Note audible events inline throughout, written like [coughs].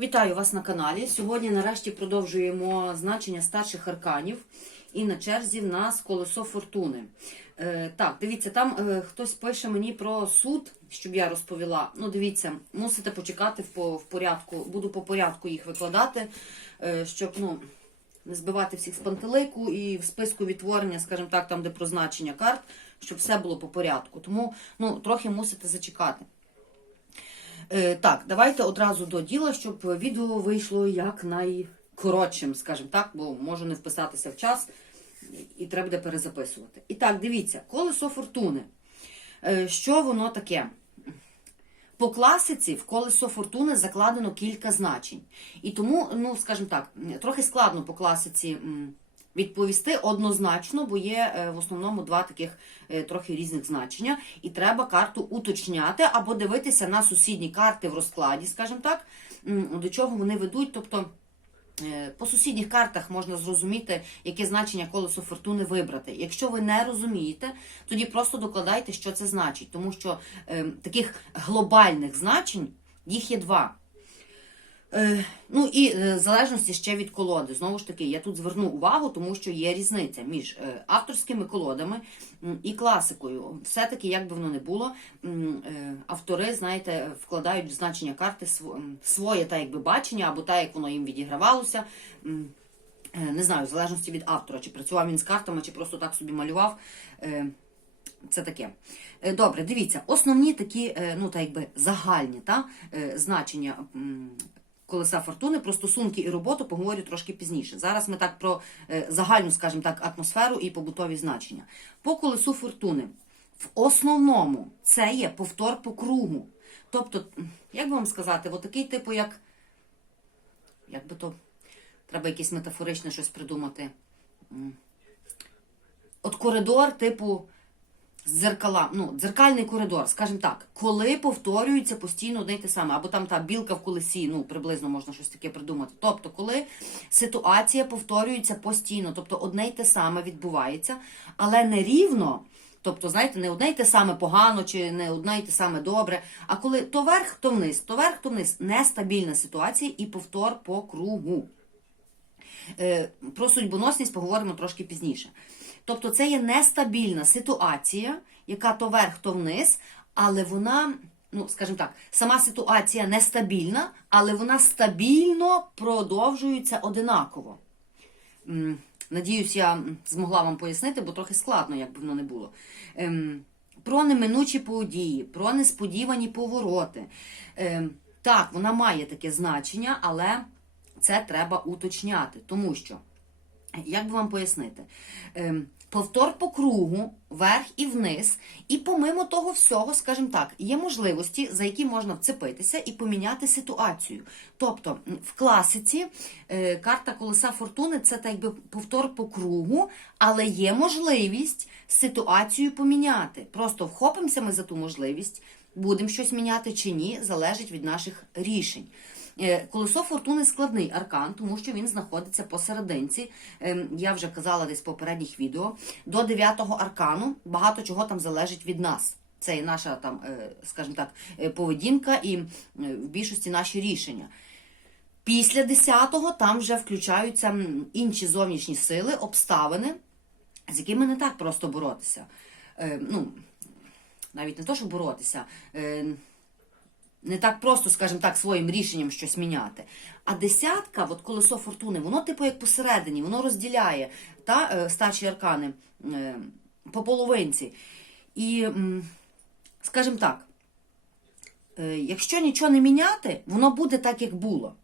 Вітаю вас на каналі. Сьогодні нарешті продовжуємо значення старших арканів. І на черзі в нас колесо фортуни. Е, так, дивіться, там е, хтось пише мені про суд, щоб я розповіла. Ну, дивіться, мусите почекати в, в порядку. Буду по порядку їх викладати, е, щоб ну, не збивати всіх з пантелику і в списку відтворення, скажімо так, там, де про значення карт, щоб все було по порядку. Тому ну, трохи мусите зачекати. Е, так, давайте одразу до діла, щоб відео вийшло як найкоротшим, скажімо так, бо можу не вписатися в час і треба буде перезаписувати. І так, дивіться, колесо фортуни. Е, що воно таке? По класиці в колесо фортуни закладено кілька значень. І тому, ну, скажімо так, трохи складно по класиці відповісти однозначно, бо є е, в основному два таких е, трохи різних значення. І треба карту уточняти або дивитися на сусідні карти в розкладі, скажімо так, до чого вони ведуть. Тобто. Е, По сусідніх картах можна зрозуміти, яке значення колесо фортуни вибрати. Якщо ви не розумієте, тоді просто докладайте, що це значить, тому що е, таких глобальних значень їх є два. Е, ну і е, в залежності ще від колоди. Знову ж таки, я тут зверну увагу, тому що є різниця між е, авторськими колодами і класикою. Все-таки, як би воно не було, автори, знаєте, вкладають в значення карти своє та якби бачення, або так, як воно їм відігравалося. Не знаю, в залежності від автора, чи працював він з картами, чи просто так собі малював. Це таке. Добре, дивіться, основні такі, ну так якби загальні та, значення колеса фортуни про стосунки і роботу поговорю трошки пізніше. Зараз ми так про е, загальну, скажімо так, атмосферу і побутові значення. По колесу фортуни. В основному це є повтор по кругу. Тобто, як би вам сказати, от такий типу, як. Як би то. Треба якесь метафоричне щось придумати. От коридор, типу, дзеркала, ну, дзеркальний коридор, скажімо так, коли повторюється постійно одне й те саме, або там та білка в колесі, ну, приблизно можна щось таке придумати. Тобто, коли ситуація повторюється постійно, тобто одне й те саме відбувається, але не рівно. Тобто, знаєте, не одне й те саме погано, чи не одне й те саме добре. А коли то вверх, то вниз, то вверх, то вниз. Нестабільна ситуація і повтор по кругу. Е, Про судьбоносність поговоримо трошки пізніше. Тобто це є нестабільна ситуація, яка то вверх, то вниз, але вона, ну скажімо так, сама ситуація нестабільна, але вона стабільно продовжується одинаково. Надіюсь, я змогла вам пояснити, бо трохи складно, як би воно не було. Ем, Про неминучі події, про несподівані повороти. Ем, Так, вона має таке значення, але це треба уточняти, тому що, як би вам пояснити, Ем, повтор по кругу, вверх і вниз, і помимо того всього, скажімо так, є можливості, за які можна вцепитися і поміняти ситуацію. Тобто в класиці е, карта колеса фортуни це так якби повтор по кругу, але є можливість ситуацію поміняти. Просто вхопимося ми за ту можливість, будемо щось міняти чи ні, залежить від наших рішень. Е, Колесо фортуни складний аркан, тому що він знаходиться посерединці. Ем, Я вже казала десь в попередніх відео. До 9-го аркану багато чого там залежить від нас. Це і наша там, е, скажімо так, е, поведінка і в більшості наші рішення. Після 10-го там вже включаються інші зовнішні сили, обставини, з якими не так просто боротися. Ну, навіть не то, що боротися. е, не так просто, скажімо так, своїм рішенням щось міняти. А десятка, от колесо фортуни, воно типу як посередині, воно розділяє та, е, старші аркани е, по половинці. І, скажімо так, якщо нічого не міняти, воно буде так, як було.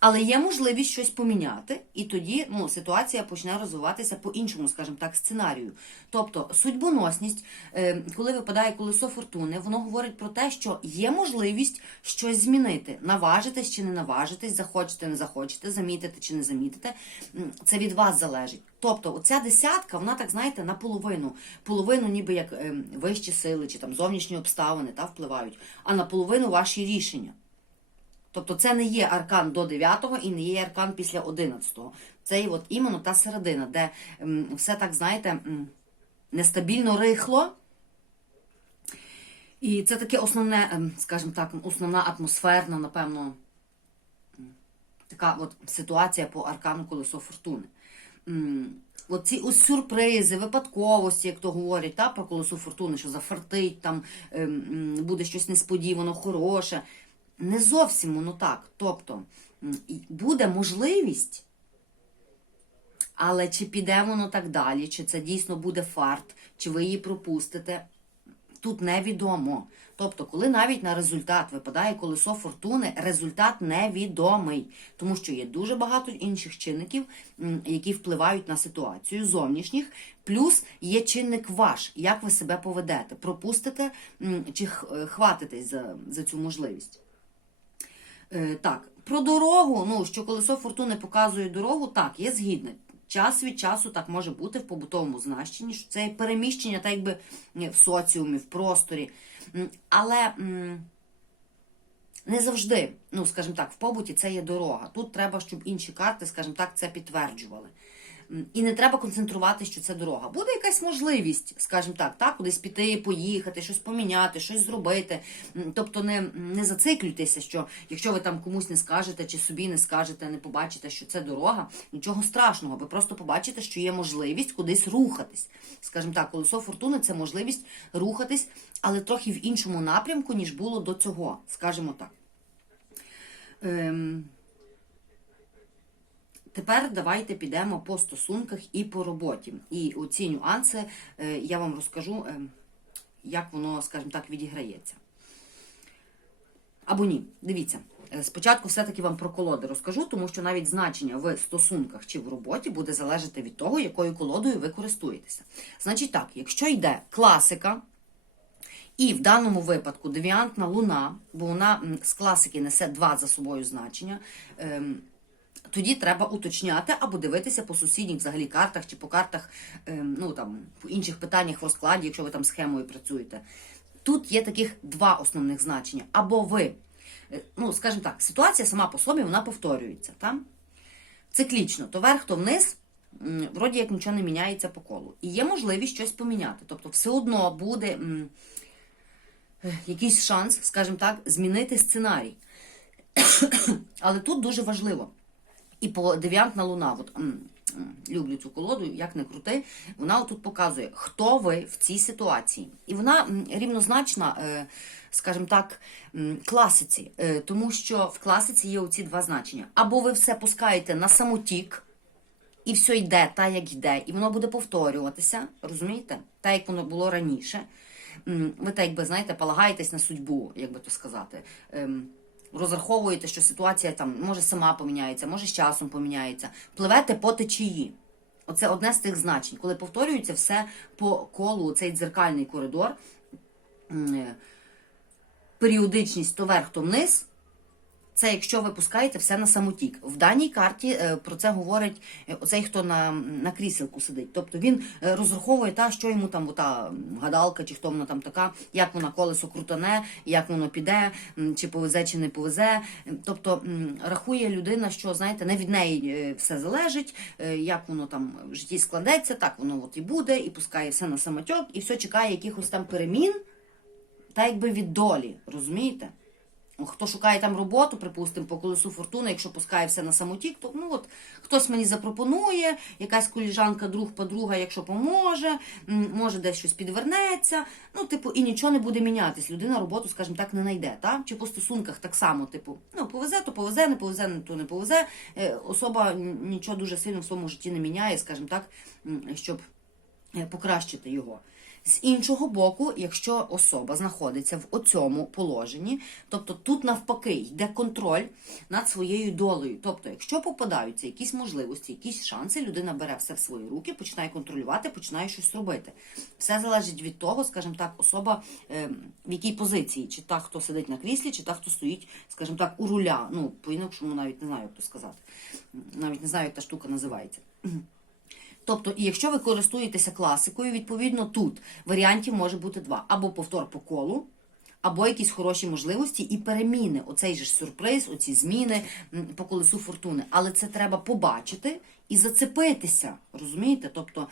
Але є можливість щось поміняти, і тоді ну, ситуація почне розвиватися по іншому, скажімо так, сценарію. Тобто судьбоносність, е, коли випадає колесо фортуни, воно говорить про те, що є можливість щось змінити, наважитись чи не наважитись, захочете, не захочете, замітите чи не замітите. Це від вас залежить. Тобто, оця десятка, вона так знаєте, наполовину. Половину, ніби як е, вищі сили чи там зовнішні обставини та впливають, а наполовину ваші рішення. Тобто це не є аркан до 9-го і не є аркан після 11-го. Це от іменно та середина, де все так, знаєте, нестабільно рихло. І це таке основне, ем, скажімо так, основна атмосферна, напевно, така от ситуація по аркану колесо фортуни. Оці ось сюрпризи, випадковості, як то говорять, та, про колесо фортуни, що зафартить, там ем, буде щось несподівано, хороше. Не зовсім воно так. Тобто буде можливість, але чи піде воно так далі, чи це дійсно буде фарт, чи ви її пропустите, тут невідомо. Тобто, коли навіть на результат випадає колесо фортуни, результат невідомий, тому що є дуже багато інших чинників, які впливають на ситуацію зовнішніх. Плюс є чинник ваш, як ви себе поведете, пропустите чи е, хватитесь за, за цю можливість. Е, так, про дорогу, ну що колесо фортуни показує дорогу, так, є згідне. Час від часу так може бути в побутовому значенні, що це переміщення, так якби в соціумі, в просторі. Але не завжди, ну скажімо так, в побуті це є дорога. Тут треба, щоб інші карти, скажімо так, це підтверджували. І не треба концентрувати, що це дорога. Буде якась можливість, скажімо так, так, кудись піти, поїхати, щось поміняти, щось зробити. Тобто не, не зациклюйтеся, що якщо ви там комусь не скажете чи собі не скажете, не побачите, що це дорога, нічого страшного. Ви просто побачите, що є можливість кудись рухатись. Скажімо так, колесо фортуни це можливість рухатись, але трохи в іншому напрямку, ніж було до цього, скажімо так. Ем... Тепер давайте підемо по стосунках і по роботі. І оці нюанси е, я вам розкажу, е, як воно, скажімо так, відіграється. Або ні, дивіться. е, Спочатку все-таки вам про колоди розкажу, тому що навіть значення в стосунках чи в роботі буде залежати від того, якою колодою ви користуєтеся. Значить так, якщо йде класика, і в даному випадку девіантна луна, бо вона з класики несе два за собою значення. Тоді треба уточняти або дивитися по сусідніх взагалі картах чи по картах, ем, ну там по інших питаннях в розкладі, якщо ви там схемою працюєте. Тут є таких два основних значення. Або ви, е, ну скажімо так, ситуація сама по собі вона повторюється. Там? Циклічно, то вверх, то вниз, вроді як нічого не міняється по колу. І є можливість щось поміняти. Тобто, все одно буде якийсь шанс, скажімо так, змінити сценарій. [coughs] Але тут дуже важливо. І по дев'ятна луна, от, м, люблю цю колоду, як не крути, вона тут показує, хто ви в цій ситуації. І вона рівнозначна, е, скажімо так, класиці, е, тому що в класиці є оці два значення. Або ви все пускаєте на самотік, і все йде так, як йде, і воно буде повторюватися, розумієте? Так, як воно було раніше. Ви так, якби, знаєте, полагаєтесь на судьбу, як би то сказати. Розраховуєте, що ситуація там може сама поміняється, може з часом поміняється. Пливете по течії. Оце одне з тих значень. Коли повторюється все по колу, цей дзеркальний коридор, е, періодичність то вверх, то вниз. Це якщо ви пускаєте все на самотік. В даній карті е, про це говорить е, оцей, хто на, на кріселку сидить. Тобто він е, розраховує та, що йому там ота гадалка, чи хто вона там така, як вона колесо крутане, як воно піде, чи повезе, чи не повезе. Тобто рахує людина, що знаєте, не від неї все залежить, як воно там в житті складеться, так воно от і буде, і пускає все на самотьок, і все чекає якихось там перемін, та якби від долі, розумієте? Хто шукає там роботу, припустимо, по колесу фортуни, якщо пускає все на самотік, то ну от хтось мені запропонує, якась коліжанка, друг, подруга, якщо поможе, може десь щось підвернеться. Ну, типу, і нічого не буде мінятись. Людина роботу, скажімо так, не знайде. Та? Чи по стосунках так само, типу, ну повезе, то повезе, не повезе, то не повезе. Е, Особа нічого дуже сильно в своєму житті не міняє, скажімо так, щоб покращити його. З іншого боку, якщо особа знаходиться в оцьому положенні, тобто тут навпаки йде контроль над своєю долею. Тобто, якщо попадаються якісь можливості, якісь шанси, людина бере все в свої руки, починає контролювати, починає щось робити. Все залежить від того, скажімо так, особа е, в якій позиції, чи та, хто сидить на кріслі, чи та, хто стоїть, скажімо так, у руля. Ну, по-інакшому навіть не знаю, як то сказати. Навіть не знаю, як та штука називається. Тобто, і якщо ви користуєтеся класикою, відповідно тут варіантів може бути два: або повтор по колу, або якісь хороші можливості і переміни. Оцей же ж сюрприз, оці зміни по колесу фортуни. Але це треба побачити і зацепитися. Розумієте? Тобто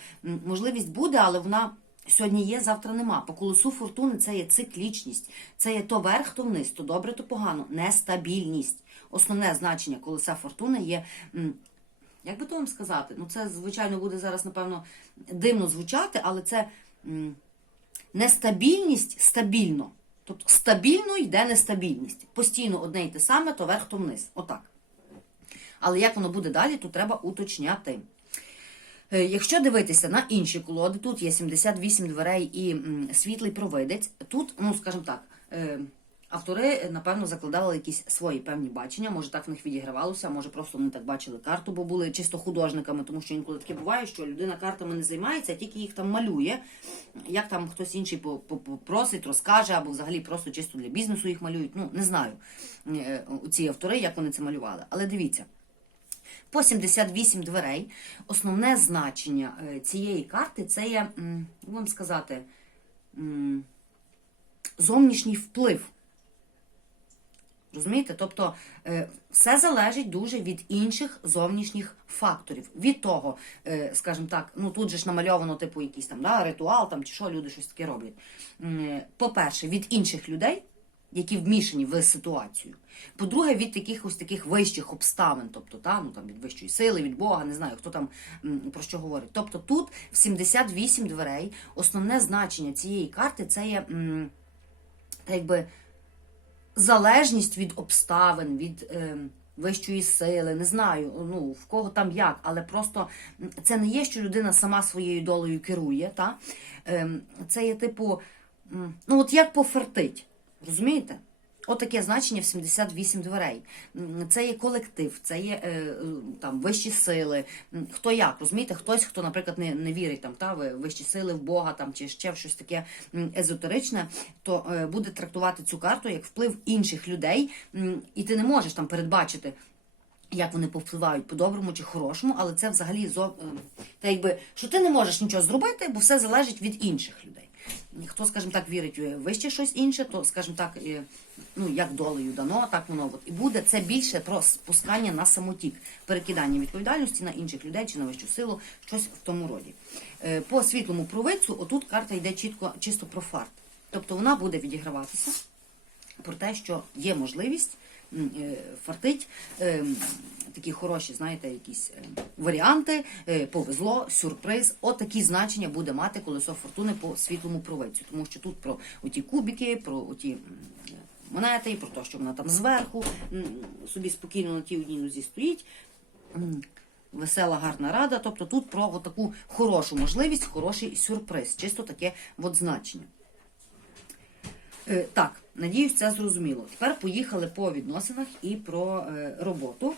можливість буде, але вона Сьогодні є, завтра нема. По колесу фортуни це є циклічність, це є то верх, то вниз, то добре, то погано, нестабільність. Основне значення колеса фортуни є. Як би то вам сказати? Ну, це, звичайно, буде зараз, напевно, дивно звучати, але це нестабільність стабільно. Тобто стабільно йде нестабільність. Постійно одне й те саме, то верх, то вниз. Отак. Але як воно буде далі, тут треба уточняти. Е, Якщо дивитися на інші колоди, тут є 78 дверей і світлий провидець. Тут, ну скажімо так, е, автори, е, напевно, закладали якісь свої певні бачення. Може, так в них відігравалося, може просто вони так бачили карту, бо були чисто художниками, тому що інколи таке буває, що людина картами не займається, а тільки їх там малює. Як там хтось інший по- по- попросить, розкаже, або взагалі просто чисто для бізнесу їх малюють. Ну, не знаю е, ці автори, як вони це малювали. Але дивіться. По 78 дверей. Основне значення е, цієї карти це є, вам сказати, зовнішній вплив. Розумієте? Тобто е, все залежить дуже від інших зовнішніх факторів. Від того, е, скажімо так, ну тут же ж намальовано, типу, якийсь там да, ритуал там, чи що люди щось таке роблять. По-перше, від інших людей, які вмішані в ситуацію. По-друге, від якихось таких вищих обставин, тобто та, ну, там, від вищої сили, від Бога, не знаю, хто там про що говорить. Тобто тут в 78 дверей основне значення цієї карти це є та якби залежність від обставин, від е, вищої сили, не знаю, ну в кого там як, але просто це не є, що людина сама своєю долею керує. Та? Е, це є типу, ну от як пофертить, розумієте? Отаке значення в 78 дверей. Це є колектив, це є е, там вищі сили. Хто як, розумієте? Хтось, хто, наприклад, не, не вірить там, та, в вищі сили, в Бога там, чи ще в щось таке езотеричне, то е, буде трактувати цю карту як вплив інших людей, і ти не можеш там передбачити. Як вони повпливають по-доброму чи хорошому, але це взагалі зо та якби що ти не можеш нічого зробити, бо все залежить від інших людей. Хто, скажімо так, вірить вище щось інше, то, скажімо так, ну як долею дано, так воно от і буде. Це більше про спускання на самотік, перекидання відповідальності на інших людей чи на вищу силу, щось в тому роді. Е, По світлому провидцю, отут карта йде чітко, чисто про фарт. Тобто вона буде відіграватися про те, що є можливість фартить е, такі хороші, знаєте, якісь е, варіанти, е, повезло, сюрприз. От такі значення буде мати колесо фортуни по світлому провидцю. Тому що тут про оті кубики, про оті монети, про те, що вона там зверху собі спокійно на тій одній нозі стоїть. Весела, гарна рада. Тобто тут про таку хорошу можливість, хороший сюрприз. Чисто таке от значення. Е, Так, надіюсь, це зрозуміло. Тепер поїхали по відносинах і про е, роботу.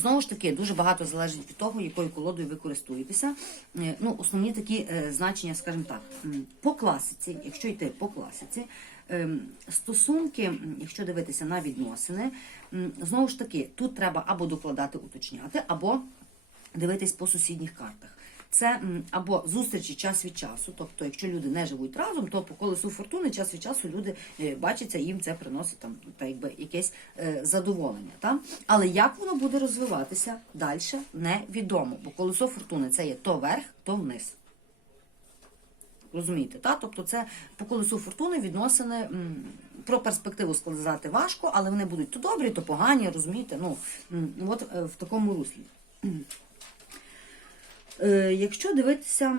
Знову ж таки, дуже багато залежить від того, якою колодою ви користуєтеся. Е, Ну, основні такі значення, скажімо так, по класиці, якщо йти по класиці, ем, стосунки, якщо дивитися на відносини, знову ж таки, тут треба або докладати, уточняти, або дивитись по сусідніх картах. Це або зустрічі час від часу, тобто, якщо люди не живуть разом, то по колесу фортуни час від часу люди е, бачаться, їм це приносить там та якби якесь е, задоволення. Та? Але як воно буде розвиватися далі, невідомо. Бо колесо фортуни це є то вверх, то вниз. Розумієте, та? Тобто це по колесу фортуни відносини про перспективу сказати важко, але вони будуть то добрі, то погані, розумієте? Ну, от е, в такому руслі. Е, якщо дивитися,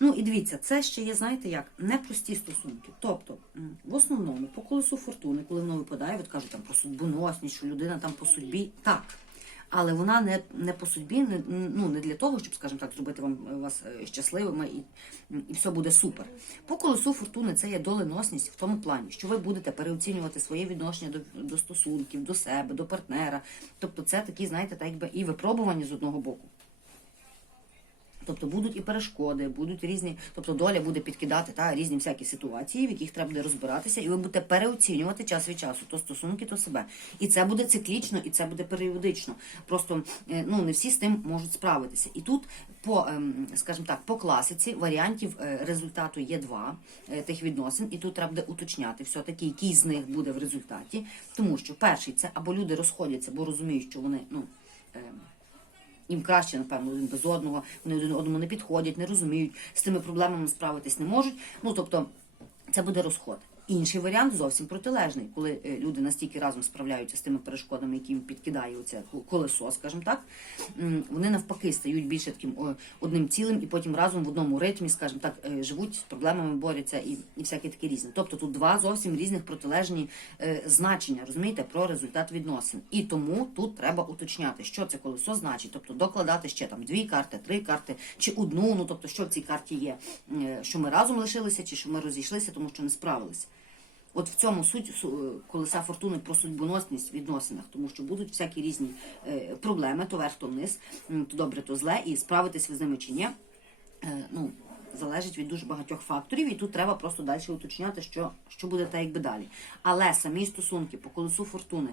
ну і дивіться, це ще є, знаєте як, непрості стосунки. Тобто, в основному, по колесу фортуни, коли воно випадає, от кажуть там про судьбоносність, що людина там по судьбі, так. Але вона не, не по судьбі, не, ну, не для того, щоб, скажімо так, зробити вам вас е, щасливими і, і все буде супер. По колесу фортуни це є доленосність в тому плані, що ви будете переоцінювати своє відношення до, до стосунків, до себе, до партнера. Тобто це такі, знаєте, так якби і випробування з одного боку. Тобто будуть і перешкоди, будуть різні, тобто доля буде підкидати та різні всякі ситуації, в яких треба буде розбиратися, і ви будете переоцінювати час від часу, то стосунки, то себе. І це буде циклічно, і це буде періодично. Просто е, ну не всі з тим можуть справитися. І тут по, ем, скажімо так, по класиці варіантів е, результату є два е, тих відносин, і тут треба буде уточняти все-таки, який з них буде в результаті. Тому що перший це або люди розходяться, бо розуміють, що вони ну. Їм краще, напевно, один без одного, вони один одному не підходять, не розуміють, з тими проблемами справитись не можуть. Ну тобто, це буде розход. Інший варіант зовсім протилежний, коли е, люди настільки разом справляються з тими перешкодами, які їм підкидає оце колесо, скажімо так, вони навпаки стають більше таким одним цілим і потім разом в одному ритмі, скажімо так, е, живуть з проблемами, борються і, і всяке таке різне. Тобто тут два зовсім різних протилежні е, значення, розумієте, про результат відносин. І тому тут треба уточняти, що це колесо значить, тобто докладати ще там дві карти, три карти чи одну. Ну тобто, що в цій карті є, що ми разом лишилися, чи що ми розійшлися, тому що не справилися. От в цьому суть колеса фортуни про судьбоносність в відносинах, тому що будуть всякі різні е, проблеми, то вверх, то вниз, то добре, то зле, і справитись ви з ними чи ні. е, ну, залежить від дуже багатьох факторів, і тут треба просто далі уточняти, що, що буде та якби далі. Але самі стосунки по колесу фортуни,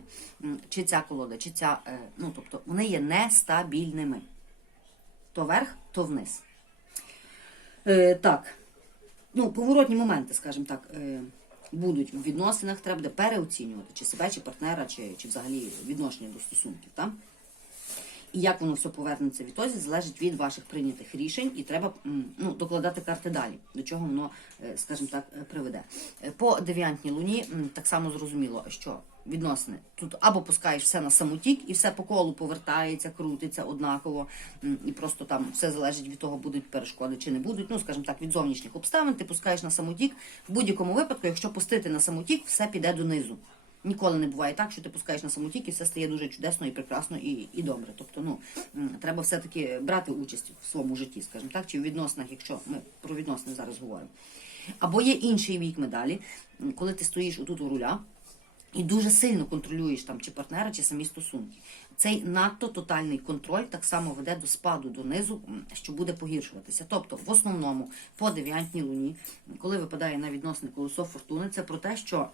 чи ця колода, чи ця, е, ну тобто вони є нестабільними. То вверх, то вниз. Е, так. Ну, поворотні моменти, скажімо так, е, будуть в відносинах, треба буде переоцінювати, чи себе, чи партнера, чи, чи взагалі відношення до стосунків. Так? І як воно все повернеться в ітозі, залежить від ваших прийнятих рішень, і треба ну, докладати карти далі, до чого воно, е, скажімо так, е, приведе. Е, По девіантній луні так само зрозуміло, що відносини тут або пускаєш все на самотік, і все по колу повертається, крутиться однаково, і просто там все залежить від того, будуть перешкоди чи не будуть. Ну, скажімо так, від зовнішніх обставин ти пускаєш на самотік. В будь-якому випадку, якщо пустити на самотік, все піде донизу. Ніколи не буває так, що ти пускаєш на самотік і все стає дуже чудесно і прекрасно і, і добре. Тобто, ну треба все-таки брати участь в своєму житті, скажімо так, чи в відносинах, якщо ми про відносини зараз говоримо. Або є інший вік медалі, коли ти стоїш отут у руля і дуже сильно контролюєш там чи партнера, чи самі стосунки. Цей надто тотальний контроль так само веде до спаду донизу, що буде погіршуватися. Тобто, в основному по девіантній луні, коли випадає на відносини колесо фортуни, це про те, що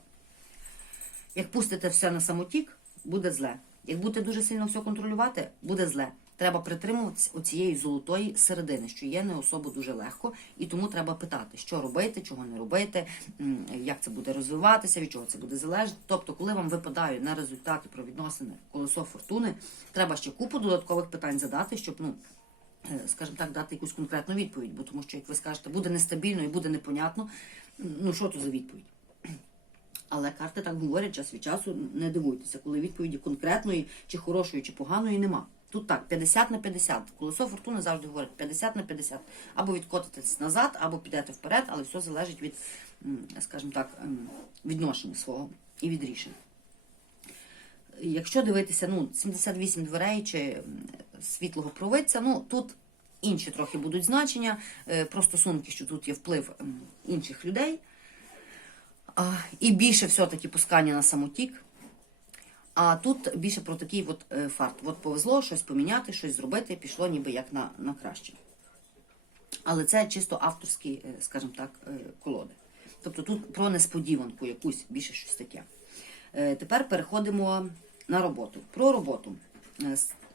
як пустите все на самотік, буде зле. Як будете дуже сильно все контролювати, буде зле. Треба притримуватися оцієї золотої середини, що є не особо дуже легко, і тому треба питати, що робити, чого не робити, як це буде розвиватися, від чого це буде залежати. Тобто, коли вам випадають на результати про відносини колесо фортуни, треба ще купу додаткових питань задати, щоб ну. е, Скажімо так, дати якусь конкретну відповідь, бо тому що, як ви скажете, буде нестабільно і буде непонятно. Ну що то за відповідь? Але карти так говорять час від часу, не дивуйтеся, коли відповіді конкретної, чи хорошої, чи поганої нема. Тут так, 50 на 50. Колесо фортуни завжди говорить 50 на 50. Або відкотитесь назад, або підете вперед, але все залежить від, скажімо так, відношення свого і від рішень. Якщо дивитися, ну, 78 дверей чи світлого провидця, ну тут інші трохи будуть значення, е, про стосунки, що тут є вплив інших людей. І більше все-таки пускання на самотік. А тут більше про такий от е, фарт. От повезло щось поміняти, щось зробити, пішло ніби як на, на краще. Але це чисто авторські, е, скажімо так, е, колоди. Тобто тут про несподіванку якусь більше щось таке. Тепер переходимо на роботу. Про роботу.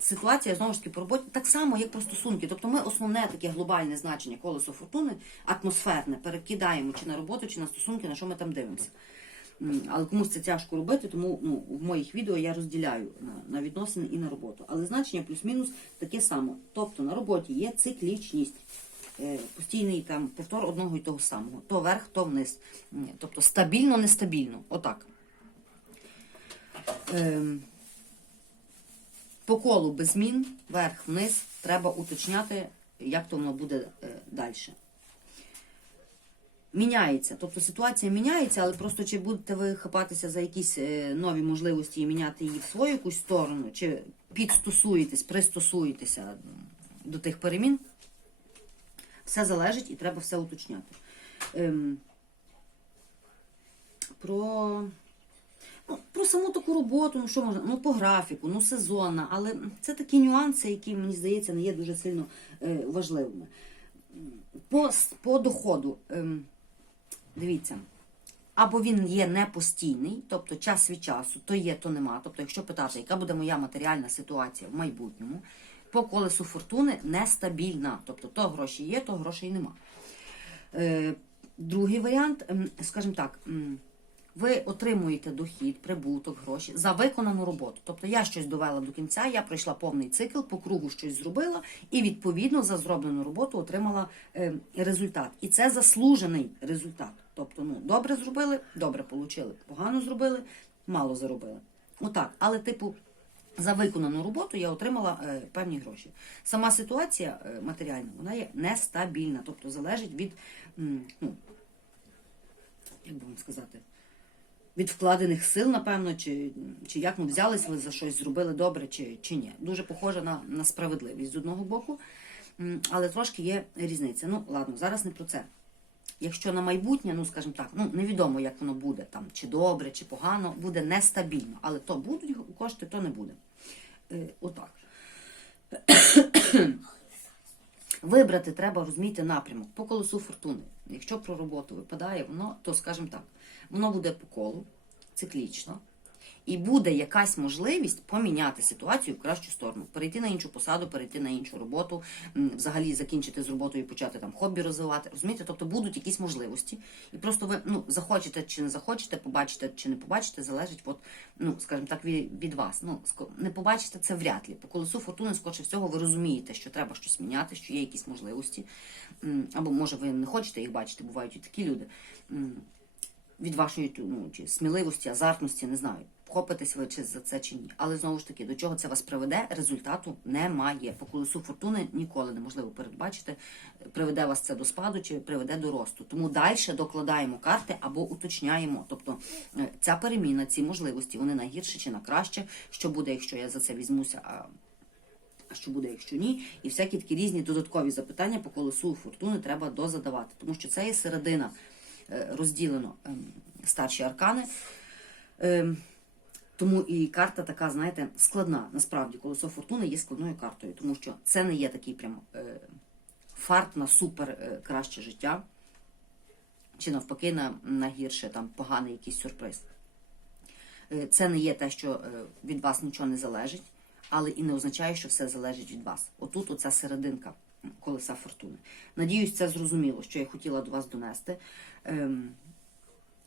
Ситуація знову ж таки по роботі так само, як про стосунки. Тобто ми основне таке глобальне значення колесо фортуни, атмосферне, перекидаємо чи на роботу, чи на стосунки, на що ми там дивимося. Але комусь це тяжко робити, тому ну, в моїх відео я розділяю на, на відносини і на роботу. Але значення плюс-мінус таке саме. Тобто на роботі є циклічність, е, постійний там повтор одного і того самого. То вверх, то вниз. Тобто стабільно, нестабільно. Отак. Ем, по колу без змін, вверх, вниз, треба уточняти, як то воно буде е, далі. Міняється, тобто ситуація міняється, але просто чи будете ви хапатися за якісь е, нові можливості і міняти її в свою якусь сторону, чи підстосуєтесь, пристосуєтеся до тих перемін, все залежить і треба все уточняти. Ем, про Ну, про саму таку роботу, ну що можна, ну по графіку, ну сезонна, але це такі нюанси, які, мені здається, не є дуже сильно е, важливими. По, по доходу, ем, дивіться, або він є непостійний, тобто час від часу, то є, то нема. Тобто, якщо питати, яка буде моя матеріальна ситуація в майбутньому, по колесу фортуни нестабільна. Тобто, то гроші є, то грошей нема. Е, другий варіант, ем, скажімо так, ви отримуєте дохід, прибуток, гроші за виконану роботу. Тобто я щось довела до кінця, я пройшла повний цикл, по кругу щось зробила, і відповідно за зроблену роботу отримала е, результат. І це заслужений результат. Тобто, ну добре зробили, добре получили, погано зробили, мало заробили. Отак. Але, типу, за виконану роботу я отримала е, певні гроші. Сама ситуація е, матеріальна вона є нестабільна, тобто залежить від, м, ну, як би вам сказати, від вкладених сил, напевно, чи, чи як ми взялись, ви за щось зробили добре, чи, чи ні. Дуже похоже на, на справедливість з одного боку, але трошки є різниця. Ну, ладно, зараз не про це. Якщо на майбутнє, ну скажімо так, ну невідомо, як воно буде, там чи добре, чи погано, буде нестабільно. Але то будуть кошти, то не буде. Е, отак. [coughs] Вибрати треба, розуміти напрямок по колесу фортуни. Якщо про роботу випадає, воно, то скажімо так, воно буде по колу, циклічно. І буде якась можливість поміняти ситуацію в кращу сторону, перейти на іншу посаду, перейти на іншу роботу, взагалі закінчити з роботою і почати там хобі розвивати. Розумієте? Тобто будуть якісь можливості. І просто ви ну, захочете чи не захочете, побачите чи не побачите, залежить, от, ну, скажімо так, від, від вас. Ну, не побачите це вряд ли. По колесу фортуни, скоріше всього, ви розумієте, що треба щось міняти, що є якісь можливості. Або може ви не хочете їх бачити, бувають і такі люди. Від вашої ну, чи сміливості, азартності, не знаю, вхопитесь ви чи за це чи ні. Але знову ж таки, до чого це вас приведе, результату немає. По колесу фортуни ніколи неможливо передбачити, приведе вас це до спаду чи приведе до росту. Тому далі докладаємо карти або уточняємо. Тобто е, ця переміна, ці можливості, вони на гірше чи на краще. Що буде, якщо я за це візьмуся? а що буде, якщо ні, і всякі такі різні додаткові запитання по колесу фортуни треба дозадавати, тому що це є середина е, розділено ем, старші аркани. Тому і карта така, знаєте, складна. Насправді, колесо фортуни є складною картою, тому що це не є такий прям е, фарт на супер е, краще життя, чи навпаки на, на гірше, там поганий якийсь сюрприз. Е, Це не є те, що е, від вас нічого не залежить, але і не означає, що все залежить від вас. Отут оця серединка колеса фортуни. Надіюсь, це зрозуміло, що я хотіла до вас донести. Ем,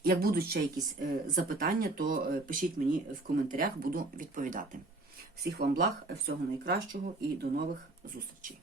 Як будуть ще якісь е, запитання, то е, пишіть мені в коментарях, буду відповідати. Всіх вам благ, всього найкращого і до нових зустрічей.